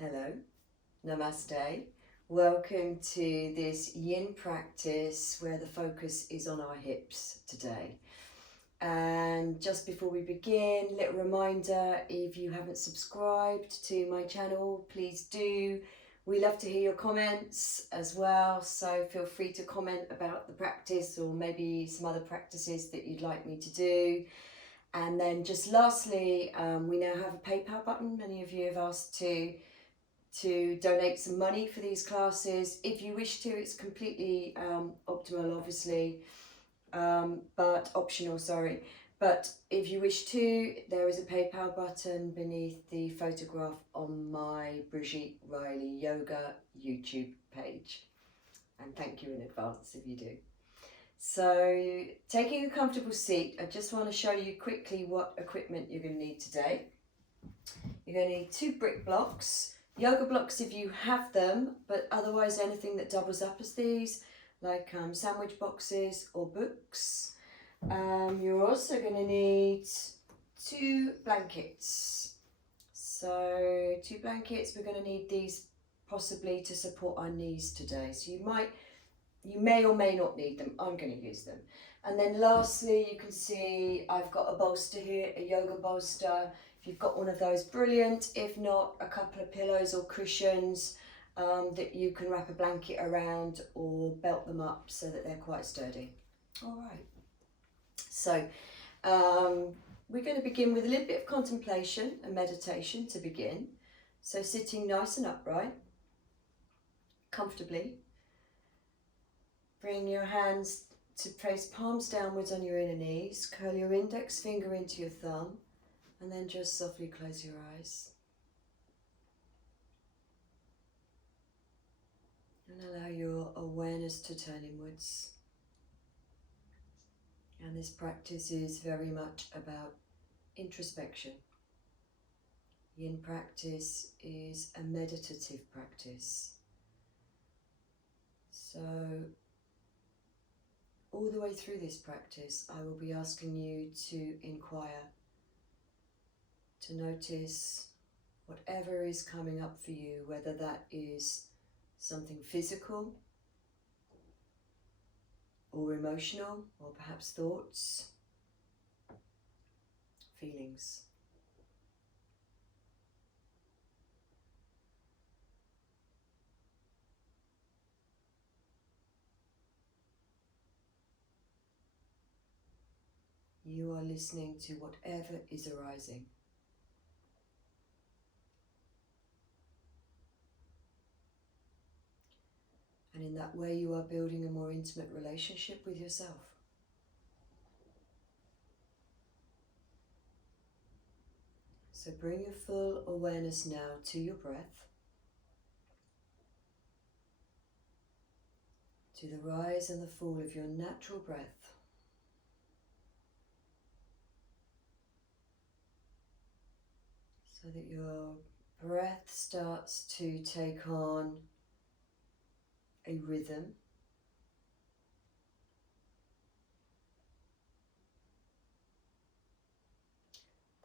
Hello, namaste. Welcome to this yin practice where the focus is on our hips today. And just before we begin, little reminder, if you haven't subscribed to my channel, please do. We love to hear your comments as well, so feel free to comment about the practice or maybe some other practices that you'd like me to do. And then just lastly, we now have a PayPal button. Many of you have asked to donate some money for these classes. If you wish to, it's completely optimal, obviously, but optional, sorry. But if you wish to, there is a PayPal button beneath the photograph on my Brigitte Riley Yoga YouTube page. And thank you in advance if you do. So, taking a comfortable seat, I just want to show you quickly what equipment you're going to need today. You're going to need 2 brick blocks. Yoga blocks if you have them, but otherwise anything that doubles up as these, like sandwich boxes or books. You're also going to need 2 blankets. So 2 blankets, we're going to need these possibly to support our knees today. So you may or may not need them. I'm going to use them. And then lastly, you can see I've got a bolster here, a yoga bolster. If you've got one of those, brilliant. If not, a couple of pillows or cushions that you can wrap a blanket around or belt them up so that they're quite sturdy. All right. So we're going to begin with a little bit of contemplation and meditation to begin. So sitting nice and upright, comfortably. Bring your hands to place palms downwards on your inner knees. Curl your index finger into your thumb. And then just softly close your eyes. And allow your awareness to turn inwards. And this practice is very much about introspection. Yin practice is a meditative practice. So, all the way through this practice, I will be asking you to inquire, to notice whatever is coming up for you, whether that is something physical or emotional, or perhaps thoughts, feelings. You are listening to whatever is arising. And in that way, you are building a more intimate relationship with yourself. So bring your full awareness now to your breath, to the rise and the fall of your natural breath. So that your breath starts to take on a rhythm.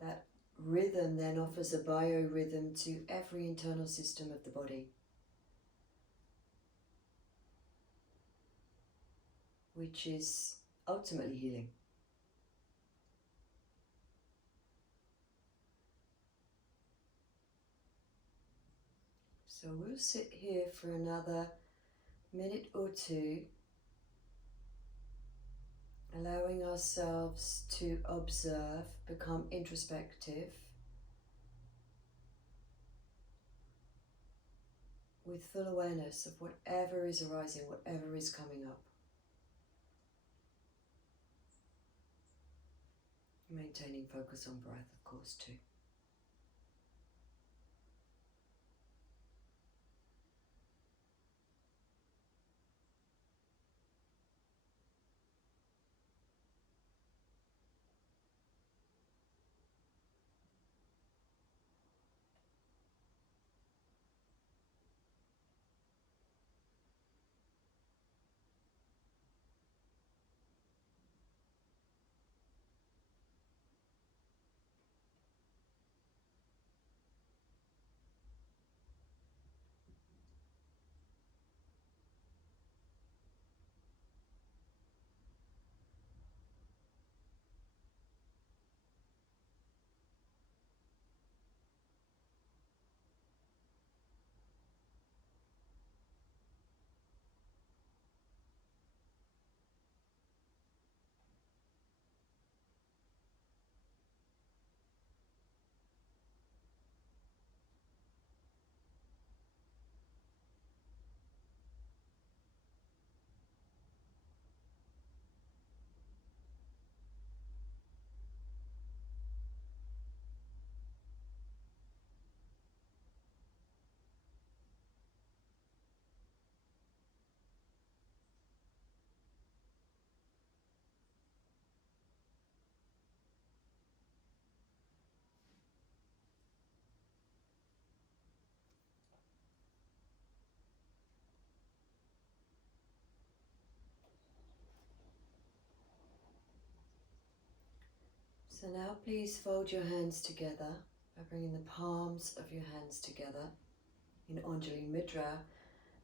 That rhythm then offers a biorhythm to every internal system of the body, which is ultimately healing. So we'll sit here for another minute or two, allowing ourselves to observe, become introspective, with full awareness of whatever is arising, whatever is coming up. Maintaining focus on breath, of course, too. So now please fold your hands together by bringing the palms of your hands together in Anjali Mudra,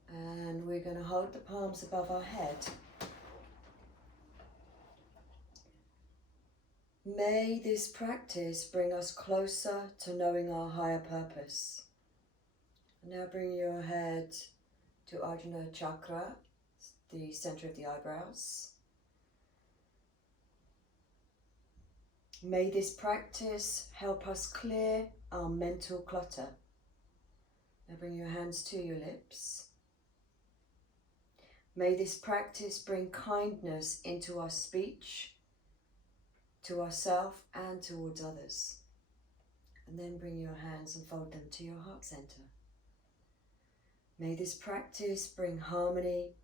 and we're going to hold the palms above our head. May this practice bring us closer to knowing our higher purpose. Now bring your head to Untitled Chapter, the center of the eyebrows. May this practice help us clear our mental clutter. Now bring your hands to your lips. May this practice bring kindness into our speech, to ourselves and towards others. And then bring your hands and fold them to your heart center. May this practice bring harmony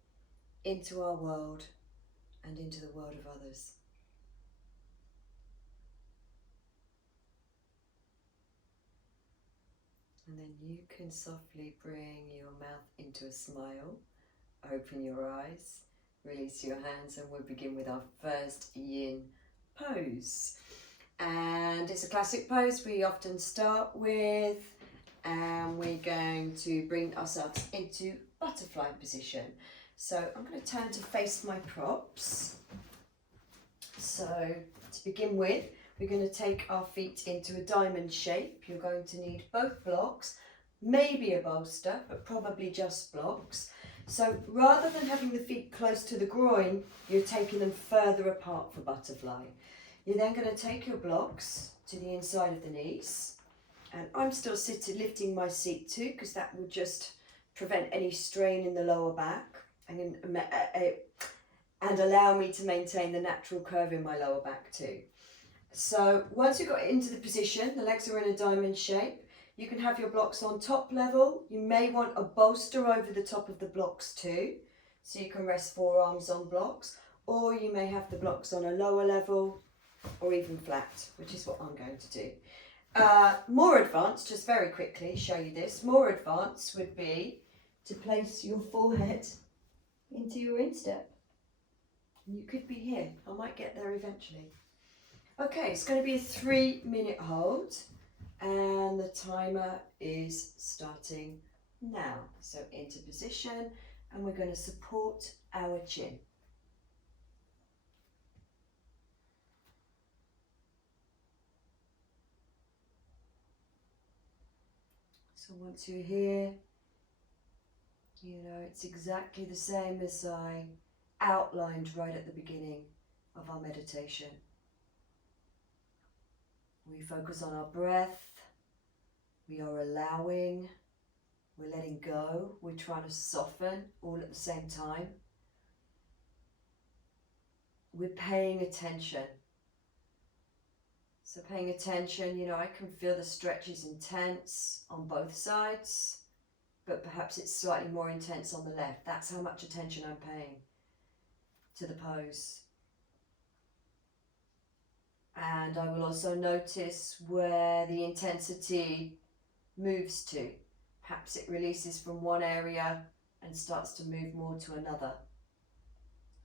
into our world and into the world of others. And then you can softly bring your mouth into a smile, open your eyes, release your hands, and we'll begin with our first yin pose. And it's a classic pose we often start with, and we're going to bring ourselves into butterfly position. So I'm going to turn to face my props. So to begin with, we're going to take our feet into a diamond shape. You're going to need both blocks, maybe a bolster, but probably just blocks. So rather than having the feet close to the groin, you're taking them further apart for butterfly. You're then going to take your blocks to the inside of the knees. And I'm still lifting my seat too, because that would just prevent any strain in the lower back and allow me to maintain the natural curve in my lower back too. So once you've got into the position, the legs are in a diamond shape, you can have your blocks on top level. You may want a bolster over the top of the blocks too, so you can rest forearms on blocks, or you may have the blocks on a lower level or even flat, which is what I'm going to do. More advanced, just very quickly show you this, more advanced would be to place your forehead into your instep. You could be here, I might get there eventually. Okay, it's going to be a 3-minute hold, and the timer is starting now. So into position, and we're going to support our chin. So once you're here, you know, it's exactly the same as I outlined right at the beginning of our meditation. We focus on our breath, we are allowing, we're letting go, we're trying to soften all at the same time. We're paying attention. So paying attention, you know, I can feel the stretch is intense on both sides, but perhaps it's slightly more intense on the left. That's how much attention I'm paying to the pose. And I will also notice where the intensity moves to. Perhaps it releases from one area and starts to move more to another.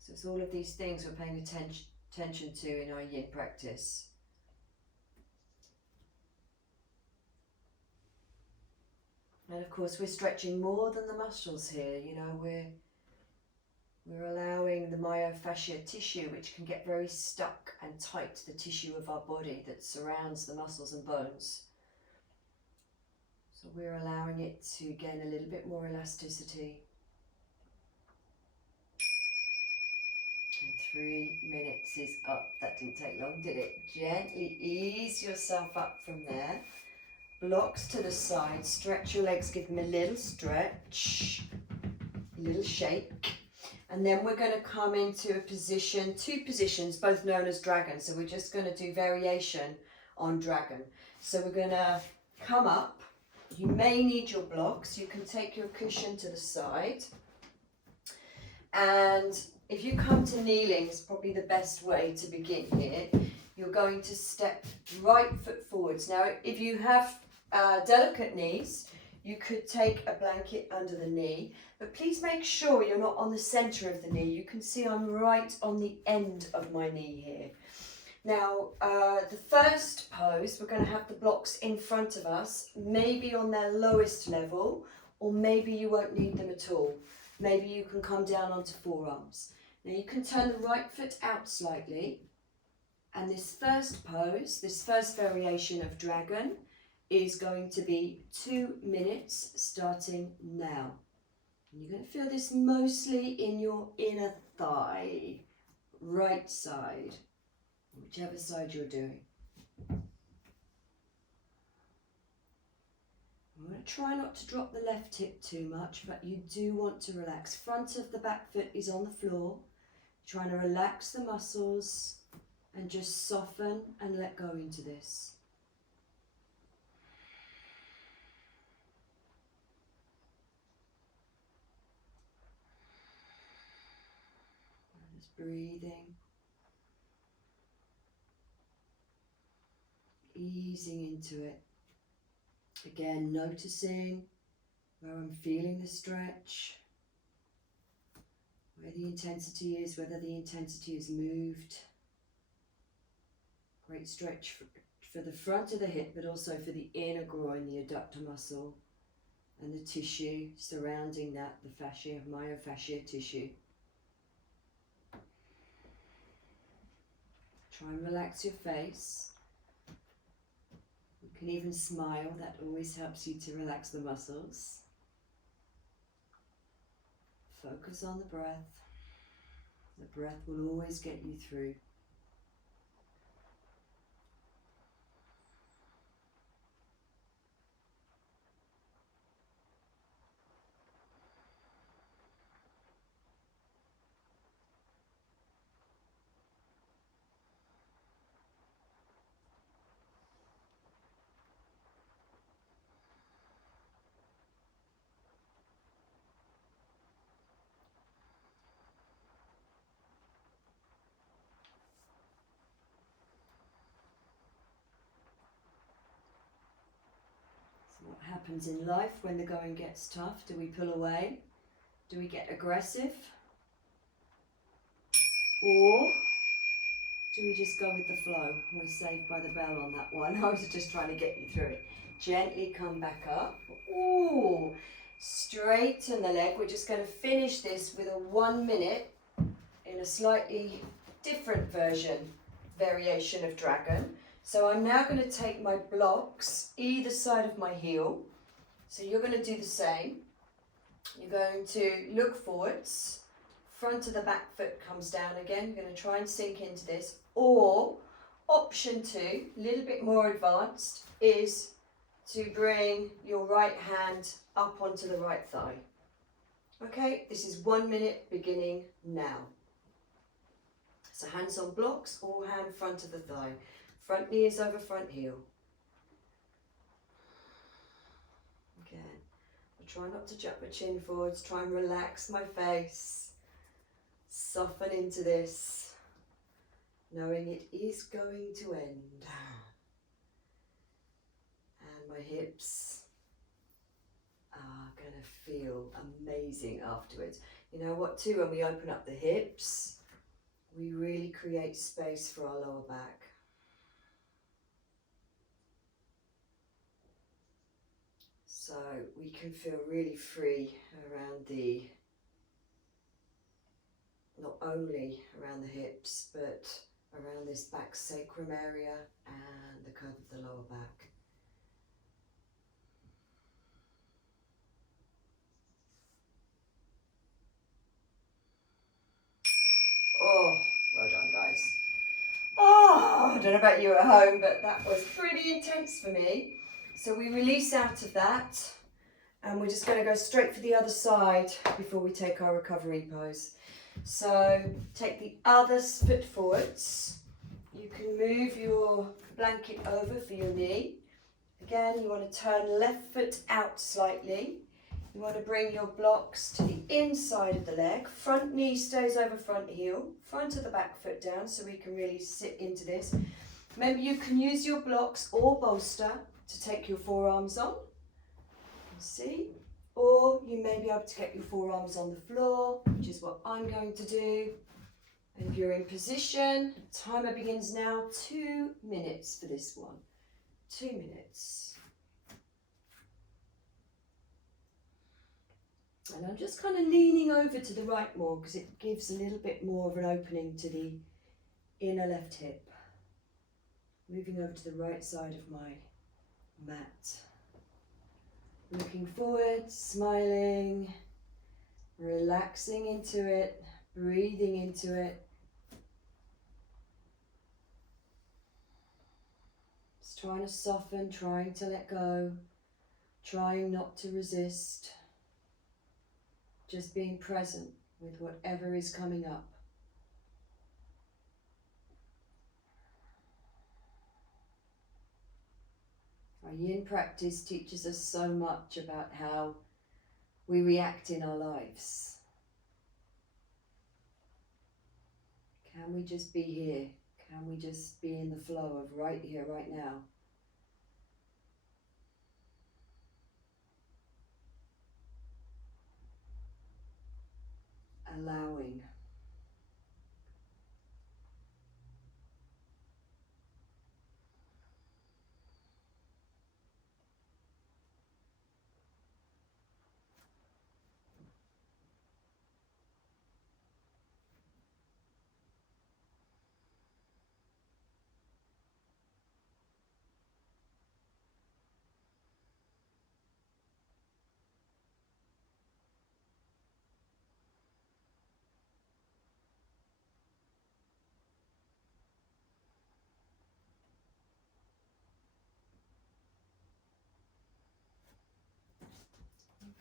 So it's all of these things we're paying attention to in our yin practice. And of course we're stretching more than the muscles here, you know, we're allowing the myofascial tissue, which can get very stuck and tight to the tissue of our body that surrounds the muscles and bones. So we're allowing it to gain a little bit more elasticity. And 3 minutes is up. That didn't take long, did it? Gently ease yourself up from there. Blocks to the side, stretch your legs, give them a little stretch, a little shake. And then we're going to come into a position, 2 positions, both known as dragon. So we're just going to do variation on dragon. So we're going to come up. You may need your blocks. You can take your cushion to the side. And if you come to kneeling, it's probably the best way to begin here. You're going to step right foot forwards. Now, if you have delicate knees, you could take a blanket under the knee, but please make sure you're not on the center of the knee. You can see I'm right on the end of my knee here. Now, the first pose, we're going to have the blocks in front of us, maybe on their lowest level, or maybe you won't need them at all. Maybe you can come down onto forearms. Now you can turn the right foot out slightly, and this first pose, this first variation of dragon, is going to be 2 minutes starting now. And you're going to feel this mostly in your inner thigh, right side, whichever side you're doing. I'm going to try not to drop the left hip too much, but you do want to relax. Front of the back foot is on the floor. Trying to relax the muscles and just soften and let go into this. Just breathing. Easing into it. Again, noticing where I'm feeling the stretch, where the intensity is, whether the intensity is moved. Great stretch for the front of the hip, but also for the inner groin, the adductor muscle, and the tissue surrounding that, the fascia, myofascial tissue. Try and relax your face. You can even smile, that always helps you to relax the muscles. Focus on the breath. The breath will always get you through. What happens in life when the going gets tough? Do we pull away? Do we get aggressive? Or do we just go with the flow? We're saved by the bell on that one. I was just trying to get you through it. Gently come back up. Ooh, straighten the leg. We're just going to finish this with a 1 minute in a slightly different variation of dragon. So I'm now going to take my blocks either side of my heel. So you're going to do the same. You're going to look forwards. Front of the back foot comes down again. You're going to try and sink into this. Or option 2, a little bit more advanced, is to bring your right hand up onto the right thigh. Okay, this is 1 minute beginning now. So hands on blocks or hand front of the thigh. Front knee is over front heel. Again, I try not to jump my chin forwards, try and relax my face. Soften into this, knowing it is going to end. And my hips are going to feel amazing afterwards. You know what too, when we open up the hips, we really create space for our lower back. So we can feel really free around not only around the hips, but around this back sacrum area and the curve of the lower back. Oh, well done guys. Oh, I don't know about you at home, but that was pretty intense for me. So we release out of that, and we're just going to go straight for the other side before we take our recovery pose. So take the other foot forwards. You can move your blanket over for your knee. Again, you want to turn left foot out slightly. You want to bring your blocks to the inside of the leg. Front knee stays over front heel. Front of the back foot down so we can really sit into this. Remember, you can use your blocks or bolster to take your forearms on. See? Or you may be able to get your forearms on the floor, which is what I'm going to do. And if you're in position, timer begins now. 2 minutes for this one. 2 minutes. And I'm just kind of leaning over to the right more because it gives a little bit more of an opening to the inner left hip. Moving over to the right side of my mat. Looking forward, smiling, relaxing into it, breathing into it. Just trying to soften, trying to let go, trying not to resist. Just being present with whatever is coming up. Our yin practice teaches us so much about how we react in our lives. Can we just be here? Can we just be in the flow of right here, right now? Allowing.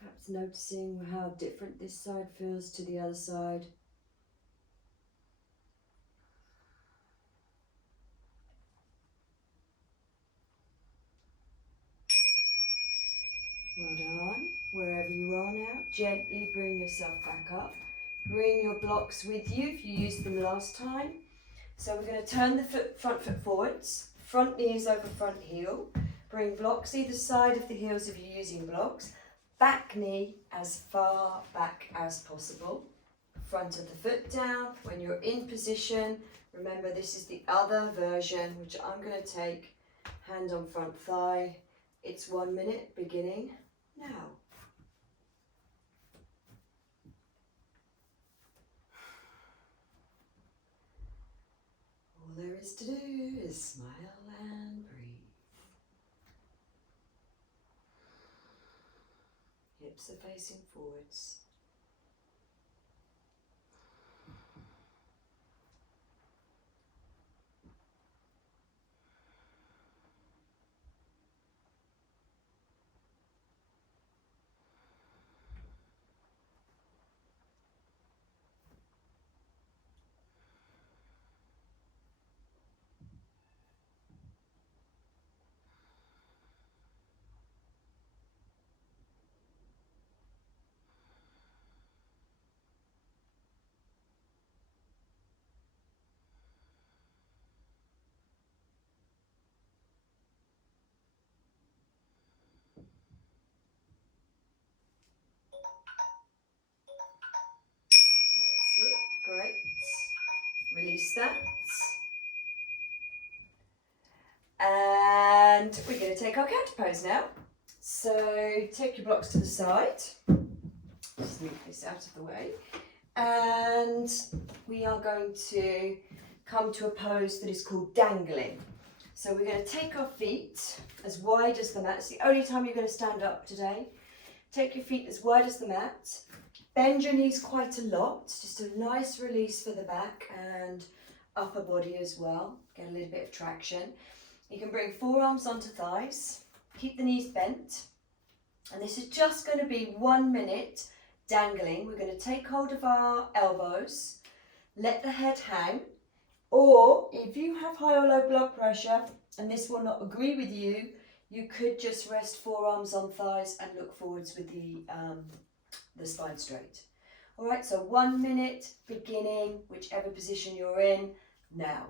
Perhaps noticing how different this side feels to the other side. Well done. Wherever you are now, gently bring yourself back up. Bring your blocks with you if you used them last time. So we're going to turn the front foot forwards, front knee is over front heel. Bring blocks either side of the heels if you're using blocks. Back knee as far back as possible. Front of the foot down. When you're in position, remember this is the other version, which I'm going to take. Hand on front thigh. It's 1 minute beginning now. All there is to do is smile and breathe. Hips are facing forwards. That's it, great. Release that. And we're going to take our counter pose now. So take your blocks to the side. Just move this out of the way. And we are going to come to a pose that is called dangling. So we're going to take our feet as wide as the mat. It's the only time you're going to stand up today. Take your feet as wide as the mat. Bend your knees quite a lot. Just a nice release for the back and upper body as well. Get a little bit of traction. You can bring forearms onto thighs. Keep the knees bent. And this is just going to be 1 minute dangling. We're going to take hold of our elbows. Let the head hang. Or if you have high or low blood pressure and this will not agree with you, you could just rest forearms on thighs and look forwards with the spine straight. All right, so 1 minute beginning, whichever position you're in, now.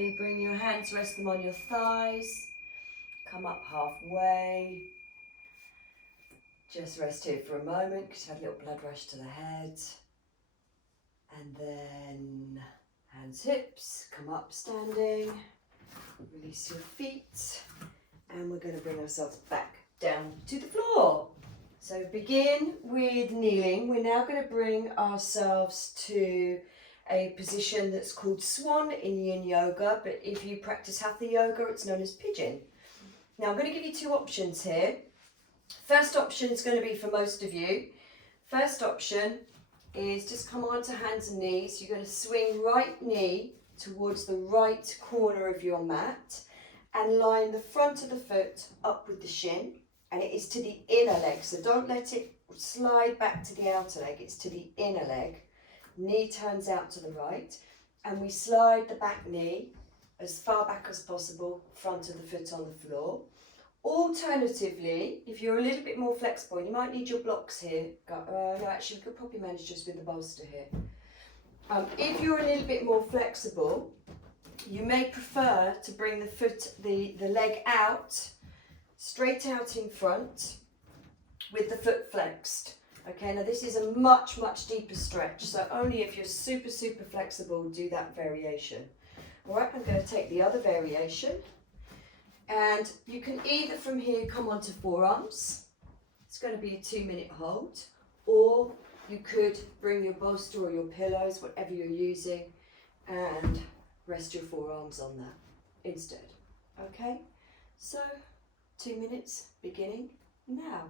gently bring your hands, rest them on your thighs. Come up halfway. Just rest here for a moment because you had a little blood rush to the head. And then hands, hips, come up standing. Release your feet. And we're going to bring ourselves back down to the floor. So begin with kneeling. We're now going to bring ourselves to a position that's called swan in yin yoga, but if you practice hatha yoga, it's known as pigeon. Now I'm going to give you two options here. First option is going to be for most of you. First option is just come onto hands and knees. You're going to swing right knee towards the right corner of your mat and line the front of the foot up with the shin, and it is to the inner leg, so don't let it slide back to the outer leg, it's to the inner leg. Knee turns out to the right, and we slide the back knee as far back as possible, front of the foot on the floor. Alternatively, if you're a little bit more flexible, you might need your blocks here. No, actually we could probably manage just with the bolster here. If you're a little bit more flexible, you may prefer to bring the foot, the leg out, straight out in front with the foot flexed. Okay, now this is a much, much deeper stretch, so only if you're super, super flexible do that variation. All right, I'm going to take the other variation, and you can either from here come onto forearms. It's going to be a 2-minute hold, or you could bring your bolster or your pillows, whatever you're using, and rest your forearms on that instead. Okay, so 2 minutes beginning now.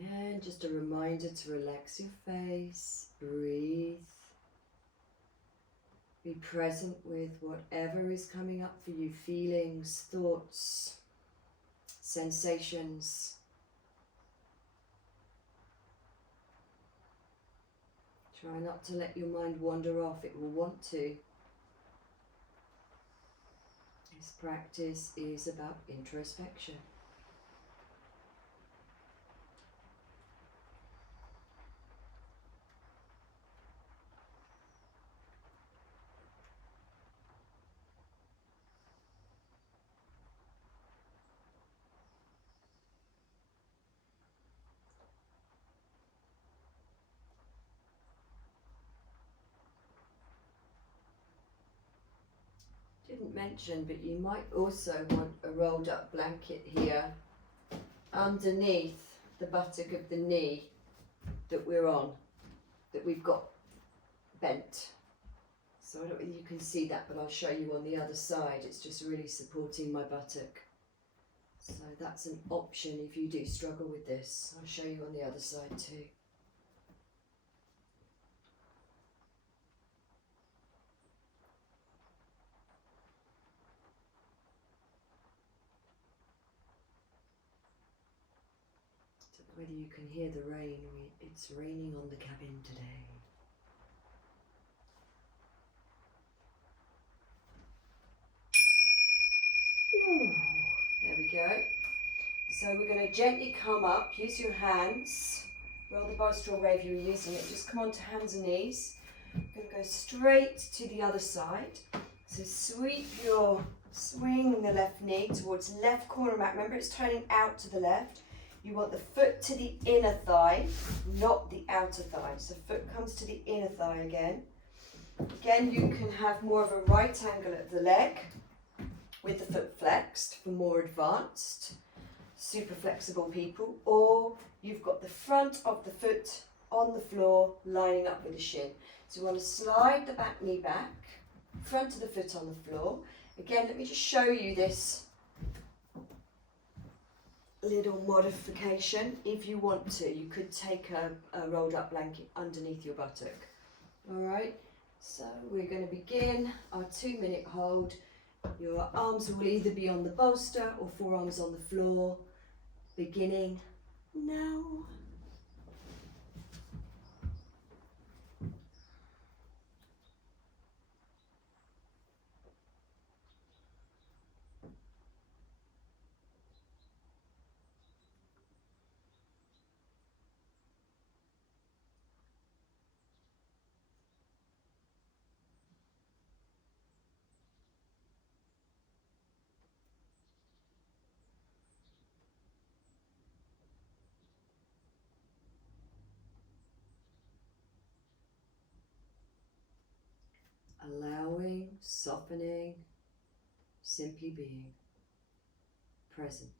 Again, just a reminder to relax your face, breathe. Be present with whatever is coming up for you, feelings, thoughts, sensations. Try not to let your mind wander off, it will want to. This practice is about introspection. Didn't mention, but you might also want a rolled up blanket here underneath the buttock of the knee that we're on, that we've got bent. So I don't know whether you can see that, but I'll show you on the other side. It's just really supporting my buttock. So that's an option if you do struggle with this. I'll show you on the other side too. Whether you can hear the rain, it's raining on the cabin today. Ooh, there we go. So we're going to gently come up, use your hands, roll the bolster or wherever you're using it, just come onto hands and knees. We're going to go straight to the other side. So swing the left knee towards left corner mat. Remember, it's turning out to the left. You want the foot to the inner thigh, not the outer thigh. So foot comes to the inner thigh again. Again, you can have more of a right angle at the leg with the foot flexed for more advanced, super flexible people, or you've got the front of the foot on the floor lining up with the shin. So you want to slide the back knee back, front of the foot on the floor. Again, let me just show you this little modification. If you want to, you could take a rolled up blanket underneath your buttock. All right, so we're going to begin our 2-minute hold. Your arms will either be on the bolster or forearms on the floor. Beginning now. allowing, softening, simply being present.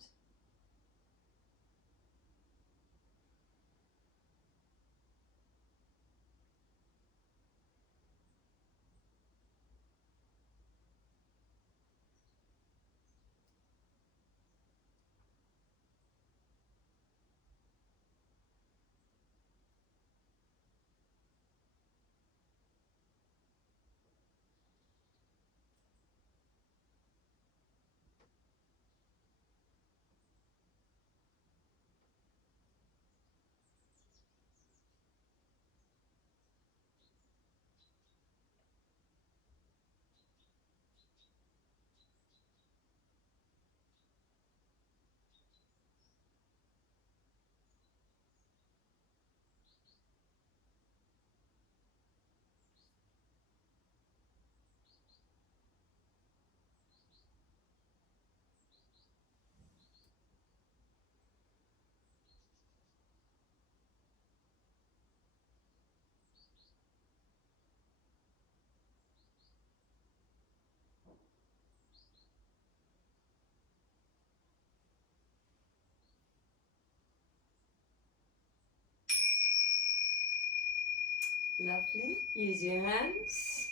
Lovely. Use your hands.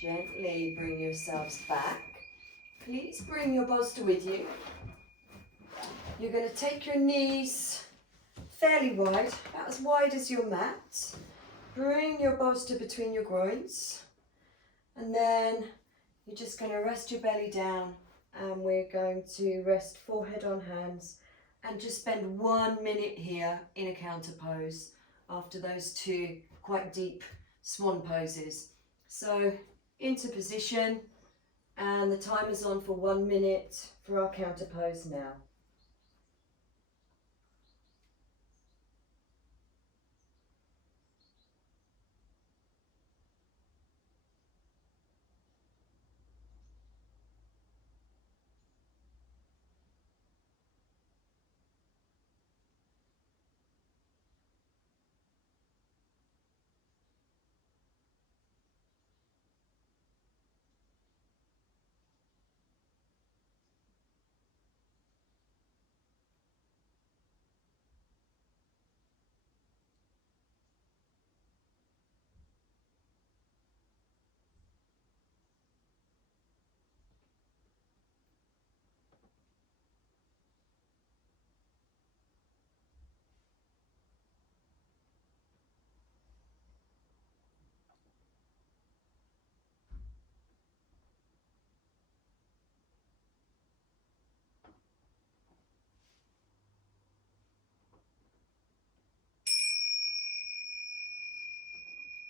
Gently bring yourselves back. Please bring your bolster with you. You're going to take your knees fairly wide, about as wide as your mat. Bring your bolster between your groins. And then you're just going to rest your belly down, and we're going to rest forehead on hands and just spend 1 minute here in a counter pose after those two quite deep swan poses. So into position, and the timer's on for 1 minute for our counter pose now.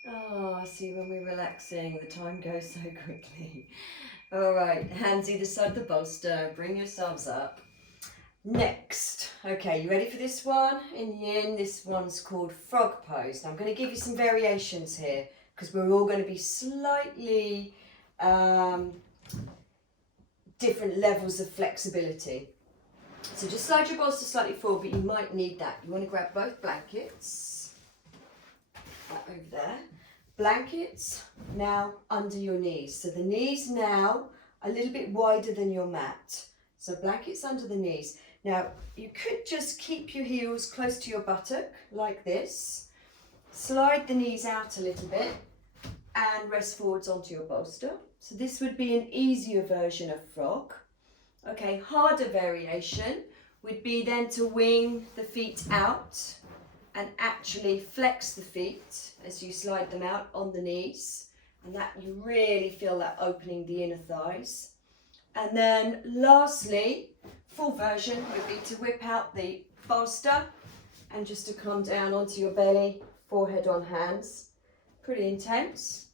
Oh, see, when we're relaxing, the time goes so quickly. All right, hands either side of the bolster, bring yourselves up. Next, okay, you ready for this one? In yin, this one's called frog pose. Now I'm going to give you some variations here because we're all going to be slightly different levels of flexibility. So just slide your bolster slightly forward, but you might need that. You want to grab both blankets, over there. Blankets now under your knees. So the knees now a little bit wider than your mat. So blankets under the knees. Now you could just keep your heels close to your buttock like this. Slide the knees out a little bit and rest forwards onto your bolster. So this would be an easier version of frog. Okay, harder variation would be then to wing the feet out and actually flex the feet as you slide them out on the knees, and that you really feel that opening the inner thighs. And then lastly, full version would be to whip out the bolster and just to come down onto your belly, forehead on hands. Pretty intense.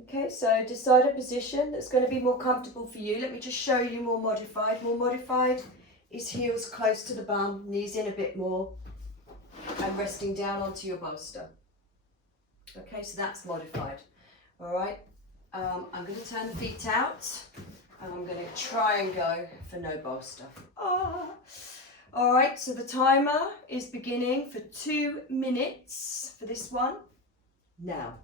Okay, so decide a position that's going to be more comfortable for you. Let me just show you more modified. More modified is heels close to the bum, knees in a bit more, and resting down onto your bolster. Okay, so that's modified. All right, I'm going to turn the feet out and I'm going to try and go for no bolster. Ah. All right, so the timer is beginning for 2 minutes for this one now.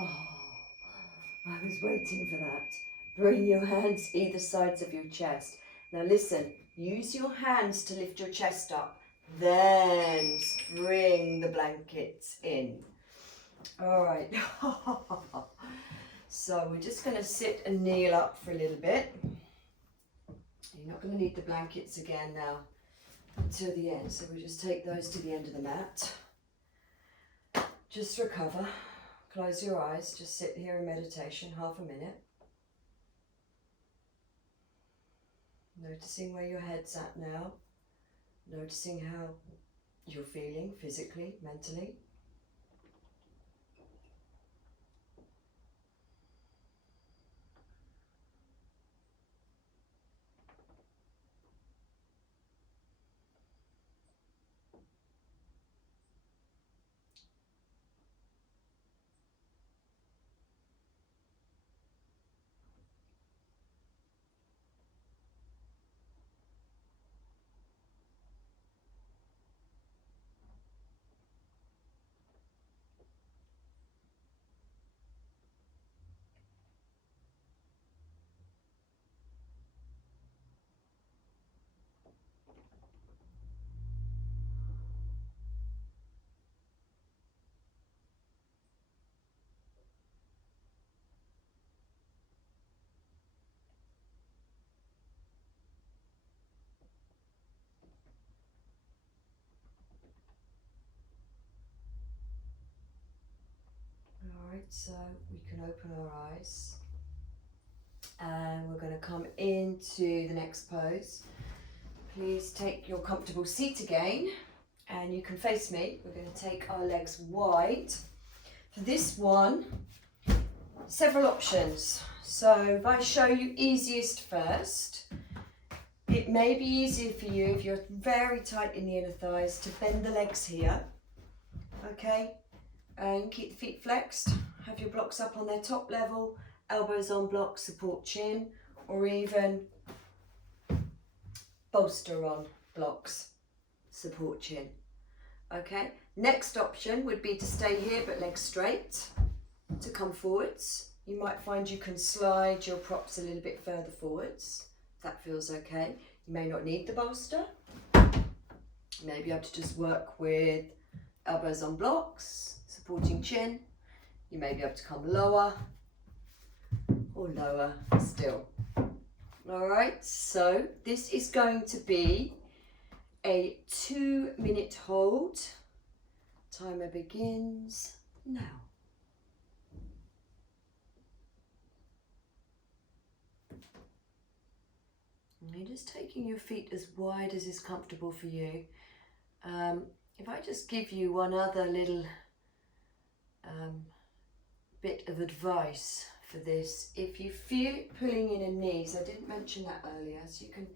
Oh, I was waiting for that. Bring your hands either sides of your chest. Now listen, use your hands to lift your chest up. Then bring the blankets in. All right. So we're just going to sit and kneel up for a little bit. You're not going to need the blankets again now until the end. So we'll just take those to the end of the mat. Just recover. Close your eyes. Just sit here in meditation, half a minute. Noticing where your head's at now. Noticing how you're feeling physically, mentally. Alright, so we can open our eyes and we're going to come into the next pose. Please take your comfortable seat again and you can face me. We're going to take our legs wide. For this one, several options. So if I show you easiest first, it may be easier for you if you're very tight in the inner thighs to bend the legs here, okay? And keep the feet flexed, have your blocks up on their top level, elbows on blocks, support chin, or even bolster on blocks, support chin. Okay, next option would be to stay here but legs straight, to come forwards. You might find you can slide your props a little bit further forwards. That feels okay. You may not need the bolster. You may be able to just work with elbows on blocks, supporting chin. You may be able to come lower or lower still. All right, so this is going to be a 2-minute hold. Timer begins now. And you're just taking your feet as wide as is comfortable for you. If I just give you one other little bit of advice for this, if you feel it pulling in your knees, I didn't mention that earlier, so you can,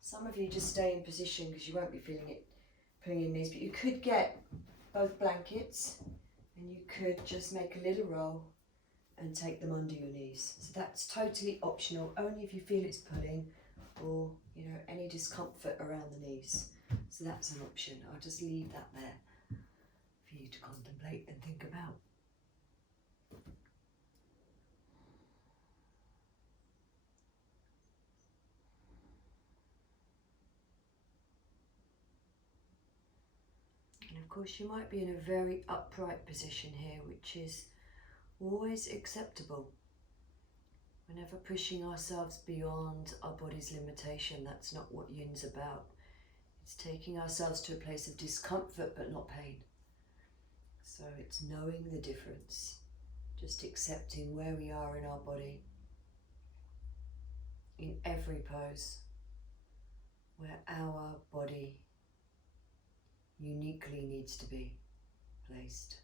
some of you just stay in position because you won't be feeling it pulling in your knees, but you could get both blankets and you could just make a little roll and take them under your knees. So that's totally optional, only if you feel it's pulling or any discomfort around the knees. So that's an option. I'll just leave that there for you to contemplate and think about. And of course you might be in a very upright position here, which is always acceptable. We're never pushing ourselves beyond our body's limitation. That's not what Yin's about. It's taking ourselves to a place of discomfort but not pain. So it's knowing the difference, just accepting where we are in our body, in every pose, where our body uniquely needs to be placed.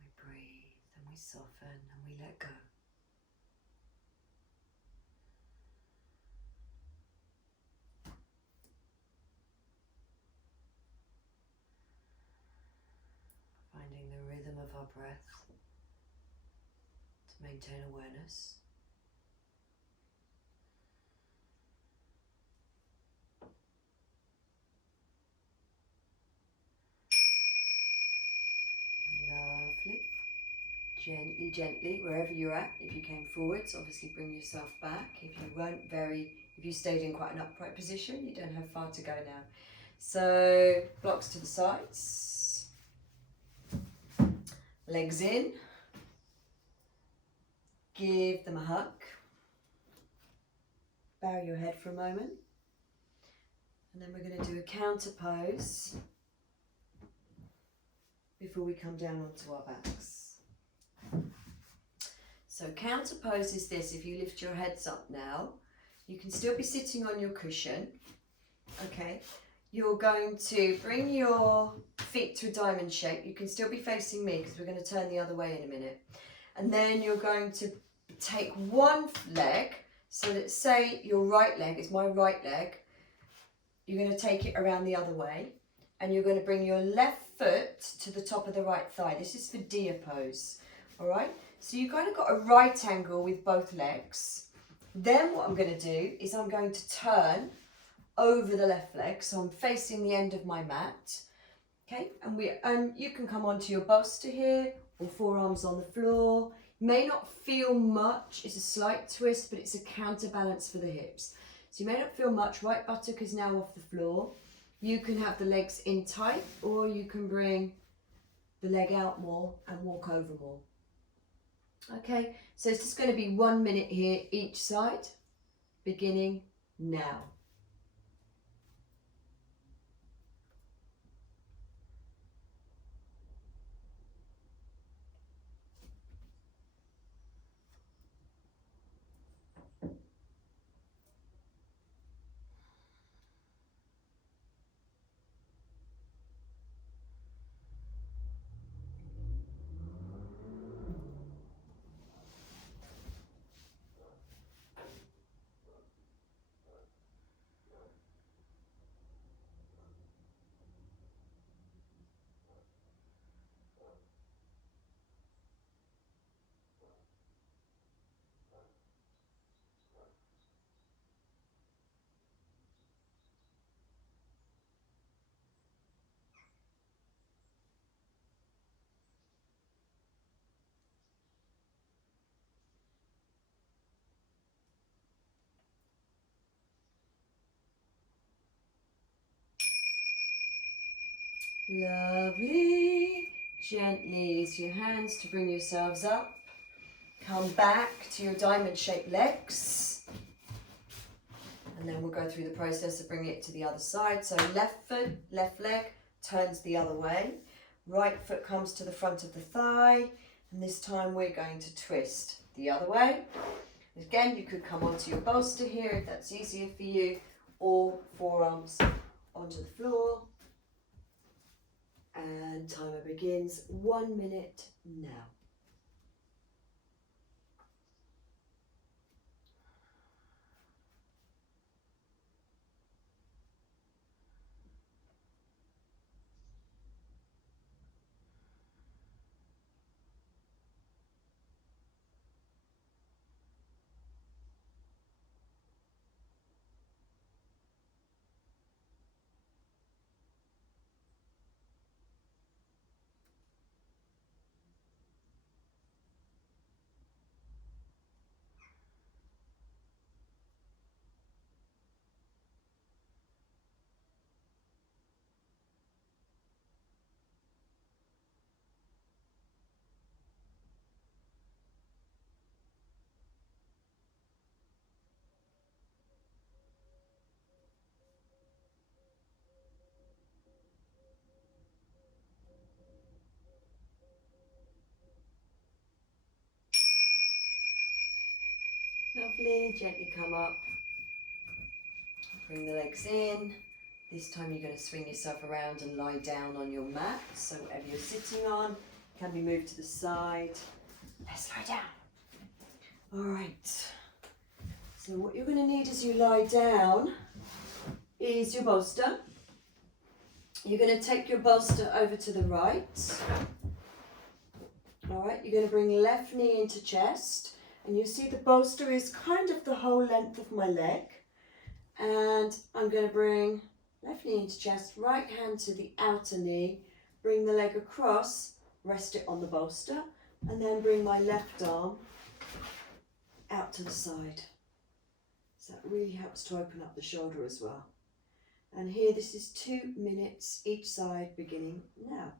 We breathe and we soften and we let go. Finding the rhythm of our breath to maintain awareness. Gently, gently, wherever you're at. If you came forwards, obviously bring yourself back. If you stayed in quite an upright position, you don't have far to go now. So, blocks to the sides, legs in, give them a hug, bow your head for a moment, and then we're going to do a counter pose before we come down onto our backs. So counter pose is this: if you lift your heads up now, you can still be sitting on your cushion, okay? You're going to bring your feet to a diamond shape. You can still be facing me because we're going to turn the other way in a minute. And then you're going to take one leg, so let's say your right leg is my right leg. You're going to take it around the other way, and you're going to bring your left foot to the top of the right thigh. This is for deer pose, all right? So you've kind of got a right angle with both legs. Then what I'm going to do is I'm going to turn over the left leg, so I'm facing the end of my mat, okay? And you can come onto your bolster here, or forearms on the floor. You may not feel much, it's a slight twist, but it's a counterbalance for the hips. So you may not feel much. Right buttock is now off the floor. You can have the legs in tight, or you can bring the leg out more and walk over more. Okay, so it's just going to be 1 minute here each side, beginning now. Lovely. Gently use your hands to bring yourselves up. Come back to your diamond shaped legs. And then we'll go through the process of bringing it to the other side. So left foot, left leg turns the other way. Right foot comes to the front of the thigh. And this time we're going to twist the other way. Again, you could come onto your bolster here if that's easier for you, or forearms onto the floor. And timer begins 1 minute now. Lovely, gently come up, bring the legs in. This time you're going to swing yourself around and lie down on your mat. So whatever you're sitting on can be moved to the side. Let's lie down. All right. So what you're going to need as you lie down is your bolster. You're going to take your bolster over to the right. All right, you're going to bring left knee into chest. And you see the bolster is kind of the whole length of my leg. And I'm going to bring left knee into chest, right hand to the outer knee, bring the leg across, rest it on the bolster. And then bring my left arm out to the side. So that really helps to open up the shoulder as well. And here, this is 2 minutes each side, beginning now.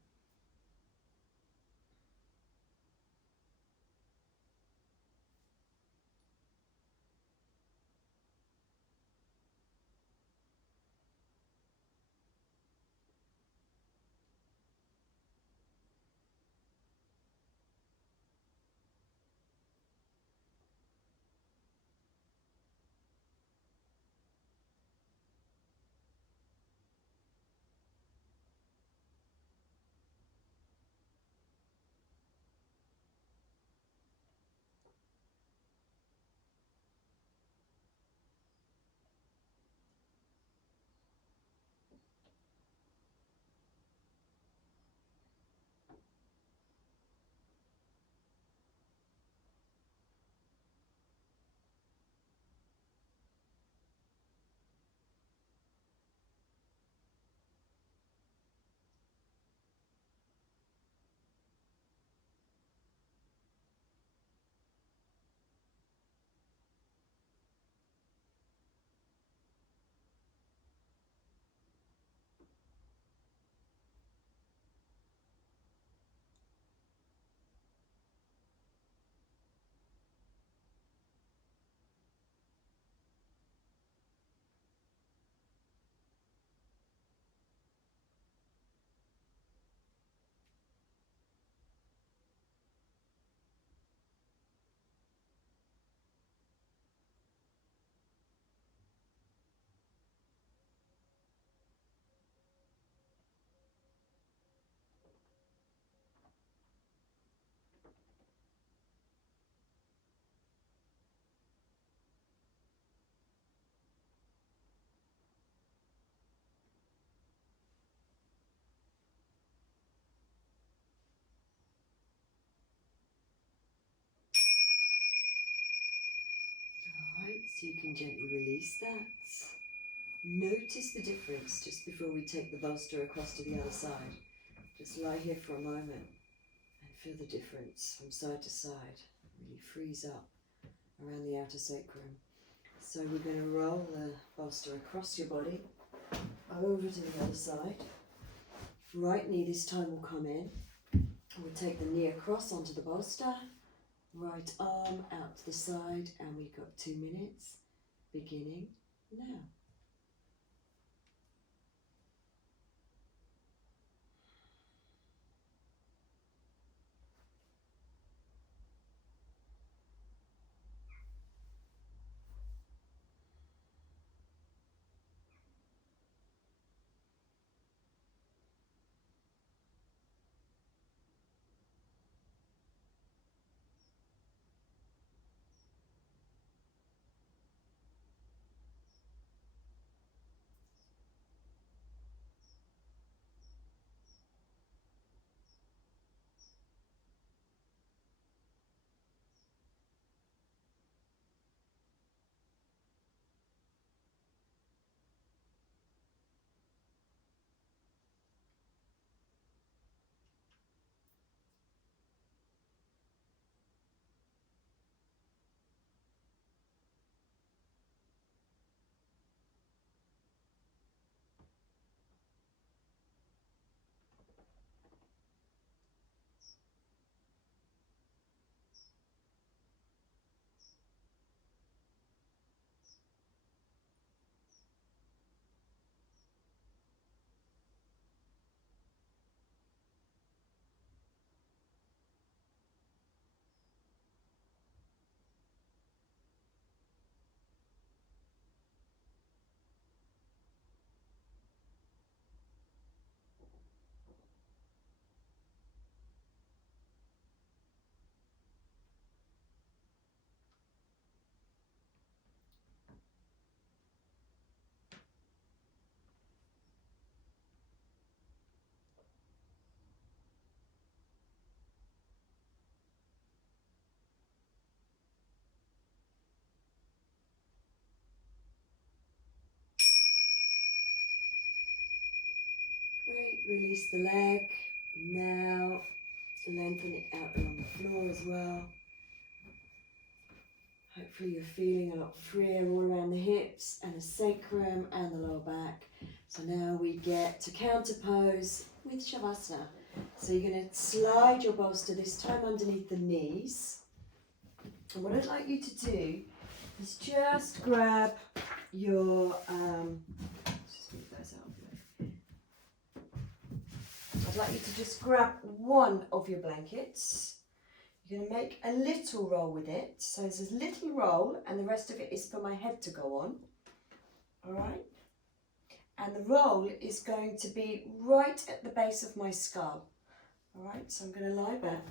Alright, so you can gently release that. Notice the difference just before we take the bolster across to the other side. Just lie here for a moment and feel the difference from side to side. Really freeze up around the outer sacrum. So we're going to roll the bolster across your body, over to the other side. Right knee this time will come in. We'll take the knee across onto the bolster. Right arm out to the side, and we've got 2 minutes, beginning now. Great, release the leg. Now Lengthen it out along the floor as well. Hopefully you're feeling a lot freer all around the hips and the sacrum and the lower back. So now we get to counter pose with Shavasana. So you're going to slide your bolster, this time underneath the knees. And what I'd like you to do is just grab your, just move those out. I'd like you to just grab one of your blankets. You're going to make a little roll with it. So there's a little roll and the rest of it is for my head to go on. All right? And the roll is going to be right at the base of my skull. All right? So I'm going to lie back.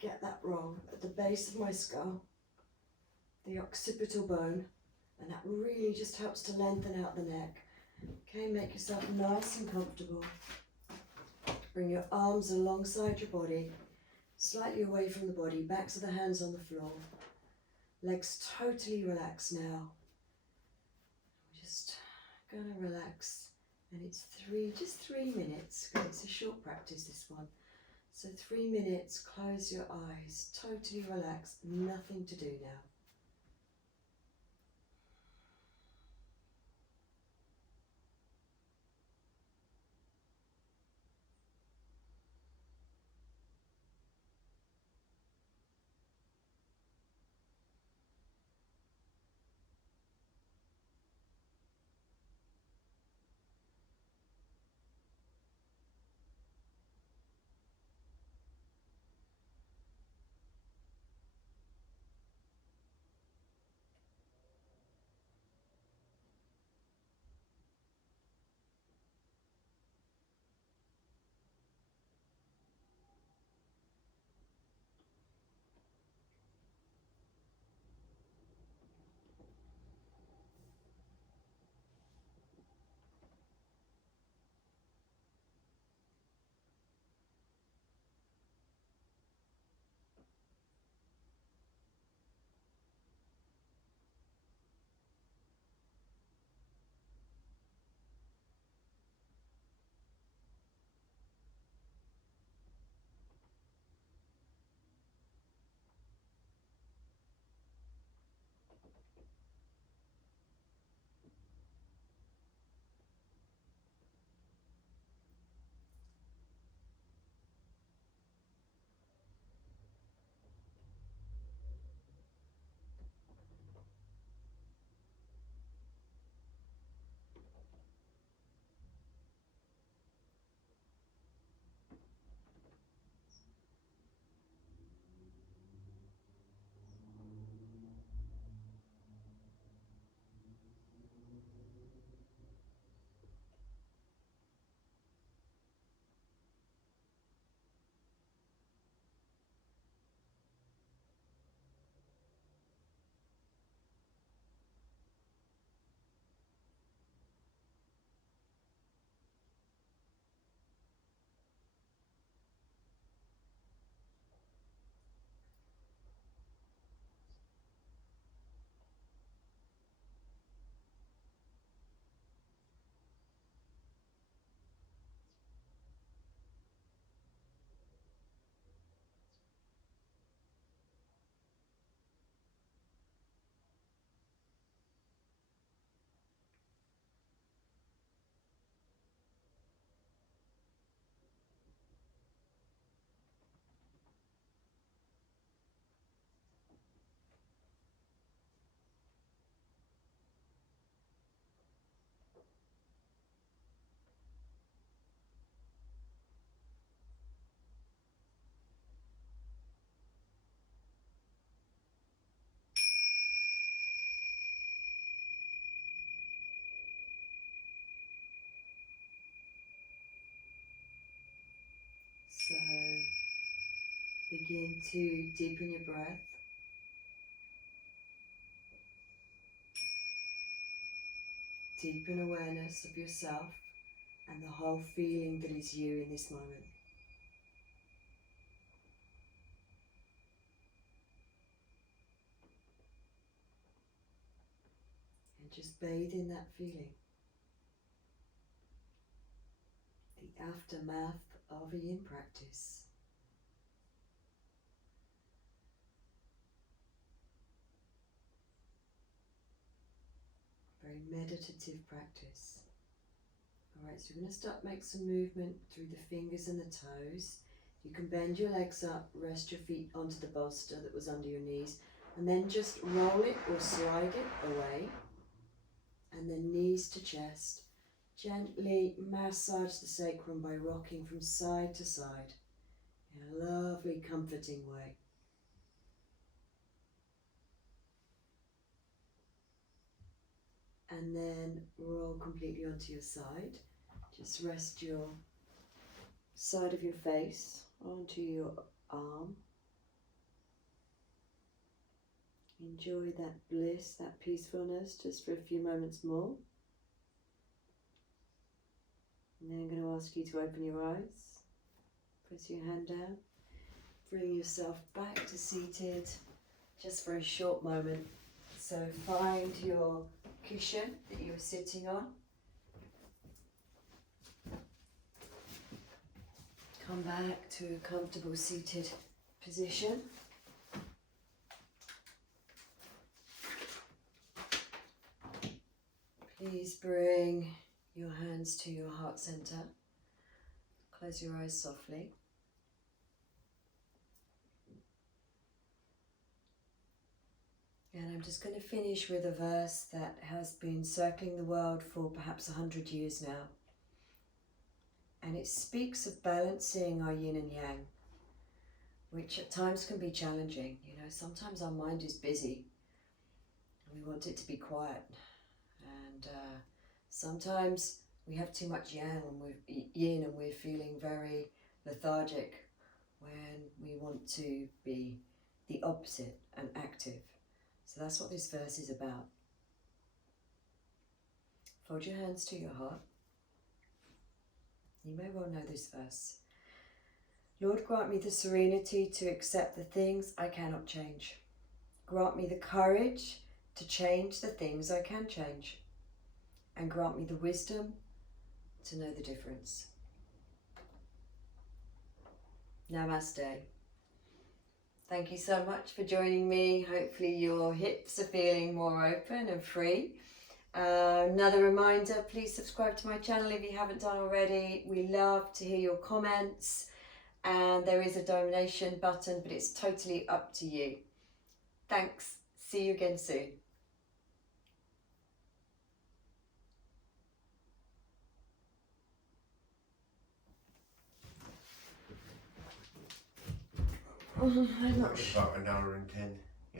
Get that roll at the base of my skull, the occipital bone, and that really just helps to lengthen out the neck. Okay, make yourself nice and comfortable. Bring your arms alongside your body, slightly away from the body, backs of the hands on the floor. Legs totally relaxed now. I'm just gonna relax, and it's just 3 minutes, because it's a short practice, this one. So 3 minutes, close your eyes, totally relaxed, nothing to do now. So begin to deepen your breath. Deepen awareness of yourself and the whole feeling that is you in this moment. And just bathe in that feeling. The aftermath of a yin practice. Very meditative practice. Alright, so we're going to start make some movement through the fingers and the toes. You can bend your legs up, rest your feet onto the bolster that was under your knees, and then just roll it or slide it away. And then knees to chest. Gently massage the sacrum by rocking from side to side in a lovely, comforting way. And then roll completely onto your side. Just rest your side of your face onto your arm. Enjoy that bliss, that peacefulness just for a few moments more. And then I'm going to ask you to open your eyes. Press your hand down. Bring yourself back to seated just for a short moment. So find your cushion that you were sitting on. Come back to a comfortable seated position. Please bring your hands to your heart center. Close your eyes softly. And I'm just going to finish with a verse that has been circling the world for perhaps 100 years now. And it speaks of balancing our yin and yang, which at times can be challenging. You know, sometimes our mind is busy and we want it to be quiet. And sometimes we have too much yin and we're feeling very lethargic when we want to be the opposite and active. So that's what this verse is about. Fold your hands to your heart. You may well know this verse. Lord, grant me the serenity to accept the things I cannot change. Grant me the courage to change the things I can change. And grant me the wisdom to know the difference. Namaste. Thank you so much for joining me. Hopefully your hips are feeling more open and free. Another reminder, please subscribe to my channel if you haven't done already. We love to hear your comments, and there is a donation button, but it's totally up to you. Thanks. See you again soon. I'm not sure. About an hour and 10.